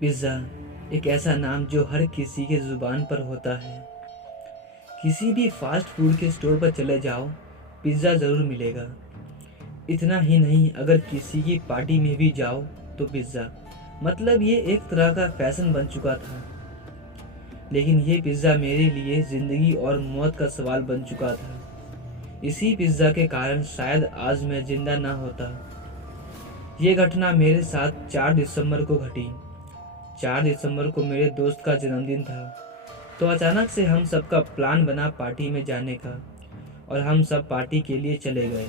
Pizza एक ऐसा नाम जो हर किसी के ज़ुबान पर होता है। किसी भी फास्ट फूड के स्टोर पर चले जाओ, पिज़्ज़ा ज़रूर मिलेगा। इतना ही नहीं, अगर किसी की पार्टी में भी जाओ तो पिज़्ज़ा, मतलब ये एक तरह का फैशन बन चुका था। लेकिन ये पिज़्ज़ा मेरे लिए ज़िंदगी और मौत का सवाल बन चुका था। इसी पिज़्ज़ा के कारण शायद आज मैं जिंदा ना होता। ये घटना मेरे साथ 4 दिसंबर को घटी। 4 दिसंबर को मेरे दोस्त का जन्मदिन था, तो अचानक से हम सबका प्लान बना पार्टी में जाने का, और हम सब पार्टी के लिए चले गए।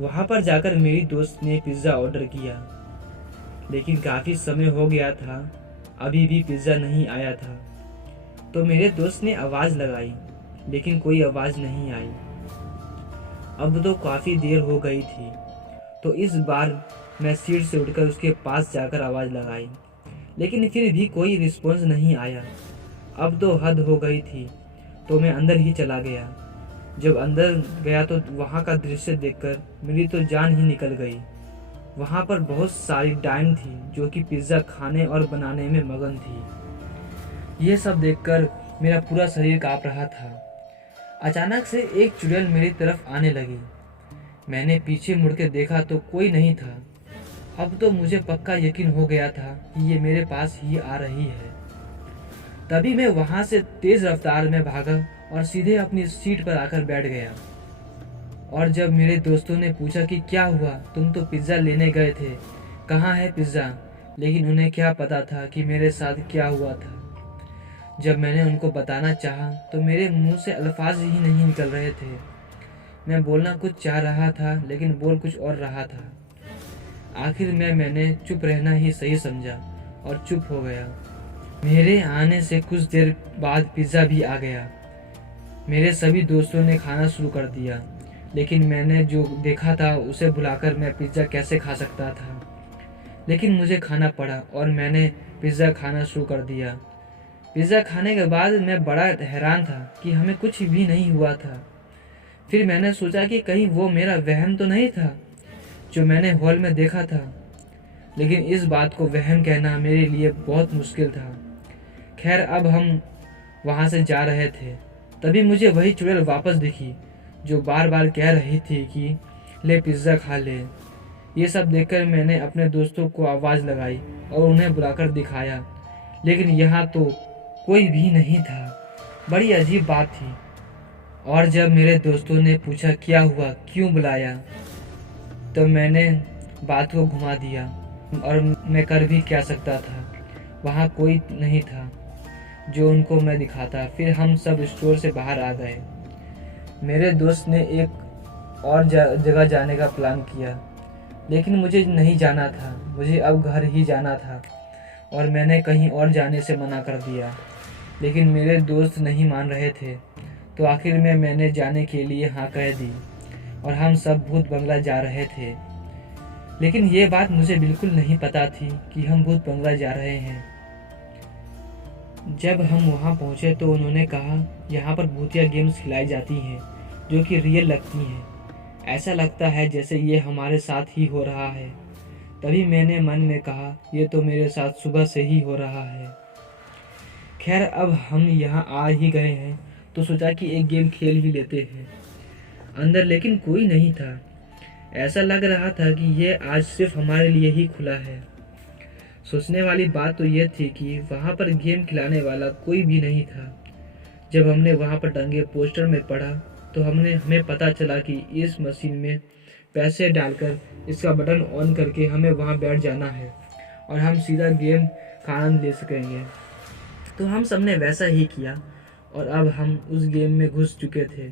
वहाँ पर जाकर मेरी दोस्त ने पिज़्ज़ा ऑर्डर किया, लेकिन काफ़ी समय हो गया था, अभी भी पिज़्ज़ा नहीं आया था। तो मेरे दोस्त ने आवाज़ लगाई, लेकिन कोई आवाज़ नहीं आई। अब तो काफ़ी देर हो गई थी, तो इस बार मैं सीट से उठकर उसके पास जाकर आवाज़ लगाई, लेकिन फिर भी कोई रिस्पॉन्स नहीं आया। अब तो हद हो गई थी, तो मैं अंदर ही चला गया। जब अंदर गया तो वहाँ का दृश्य देखकर मेरी तो जान ही निकल गई। वहाँ पर बहुत सारी डाइम थी जो कि पिज़्ज़ा खाने और बनाने में मगन थी। ये सब देखकर मेरा पूरा शरीर काँप रहा था। अचानक से एक चुड़ैल मेरी तरफ आने लगी। मैंने पीछे मुड़ के देखा तो कोई नहीं था। अब तो मुझे पक्का यकीन हो गया था कि ये मेरे पास ही आ रही है। तभी मैं वहां से तेज रफ्तार में भागा और सीधे अपनी सीट पर आकर बैठ गया। और जब मेरे दोस्तों ने पूछा कि क्या हुआ, तुम तो पिज्ज़ा लेने गए थे, कहाँ है पिज्ज़ा, लेकिन उन्हें क्या पता था कि मेरे साथ क्या हुआ था। जब मैंने उनको बताना चाहा तो मेरे मुंह से अल्फाज ही नहीं निकल रहे थे। मैं बोलना कुछ चाह रहा था, लेकिन बोल कुछ और रहा था। आखिर में मैंने चुप रहना ही सही समझा और चुप हो गया। मेरे आने से कुछ देर बाद पिज़्ज़ा भी आ गया। मेरे सभी दोस्तों ने खाना शुरू कर दिया, लेकिन मैंने जो देखा था उसे भुलाकर मैं पिज़्ज़ा कैसे खा सकता था। लेकिन मुझे खाना पड़ा और मैंने पिज़्ज़ा खाना शुरू कर दिया। पिज़्ज़ा खाने के बाद मैं बड़ा हैरान था कि हमें कुछ भी नहीं हुआ था। फिर मैंने सोचा कि कहीं वो मेरा वहम तो नहीं था जो मैंने हॉल में देखा था। लेकिन इस बात को वहम कहना मेरे लिए बहुत मुश्किल था। खैर, अब हम वहाँ से जा रहे थे, तभी मुझे वही चुड़ैल वापस दिखी जो बार बार कह रही थी कि ले पिज़्ज़ा खा ले। ये सब देखकर मैंने अपने दोस्तों को आवाज़ लगाई और उन्हें बुलाकर दिखाया, लेकिन यहाँ तो कोई भी नहीं था। बड़ी अजीब बात थी। और जब मेरे दोस्तों ने पूछा क्या हुआ, क्यों बुलाया, तब मैंने बात को घुमा दिया और मैं कर भी क्या सकता था। वहाँ कोई नहीं था जो उनको मैं दिखाता। फिर हम सब स्टोर से बाहर आ गए। मेरे दोस्त ने एक और जगह जाने का प्लान किया, लेकिन मुझे नहीं जाना था। मुझे अब घर ही जाना था और मैंने कहीं और जाने से मना कर दिया, लेकिन मेरे दोस्त नहीं मान रहे थे। तो आखिर में मैंने जाने के लिए हाँ कह दी और हम सब भूत बंगला जा रहे थे। लेकिन ये बात मुझे बिल्कुल नहीं पता थी कि हम भूत बंगला जा रहे हैं। जब हम वहाँ पहुँचे तो उन्होंने कहा यहाँ पर भूतिया गेम्स खिलाई जाती हैं जो कि रियल लगती हैं। ऐसा लगता है जैसे ये हमारे साथ ही हो रहा है। तभी मैंने मन में कहा ये तो मेरे साथ सुबह से ही हो रहा है। खैर, अब हम यहाँ आ ही गए हैं तो सोचा कि एक गेम खेल ही लेते हैं। अंदर लेकिन कोई नहीं था। ऐसा लग रहा था कि ये आज सिर्फ हमारे लिए ही खुला है। सोचने वाली बात तो यह थी कि वहाँ पर गेम खिलाने वाला कोई भी नहीं था। जब हमने वहाँ पर टंगे पोस्टर में पढ़ा तो हमें पता चला कि इस मशीन में पैसे डालकर इसका बटन ऑन करके हमें वहाँ बैठ जाना है और हम सीधा गेम का आनंद ले सकेंगे। तो हम सबने वैसा ही किया और अब हम उस गेम में घुस चुके थे।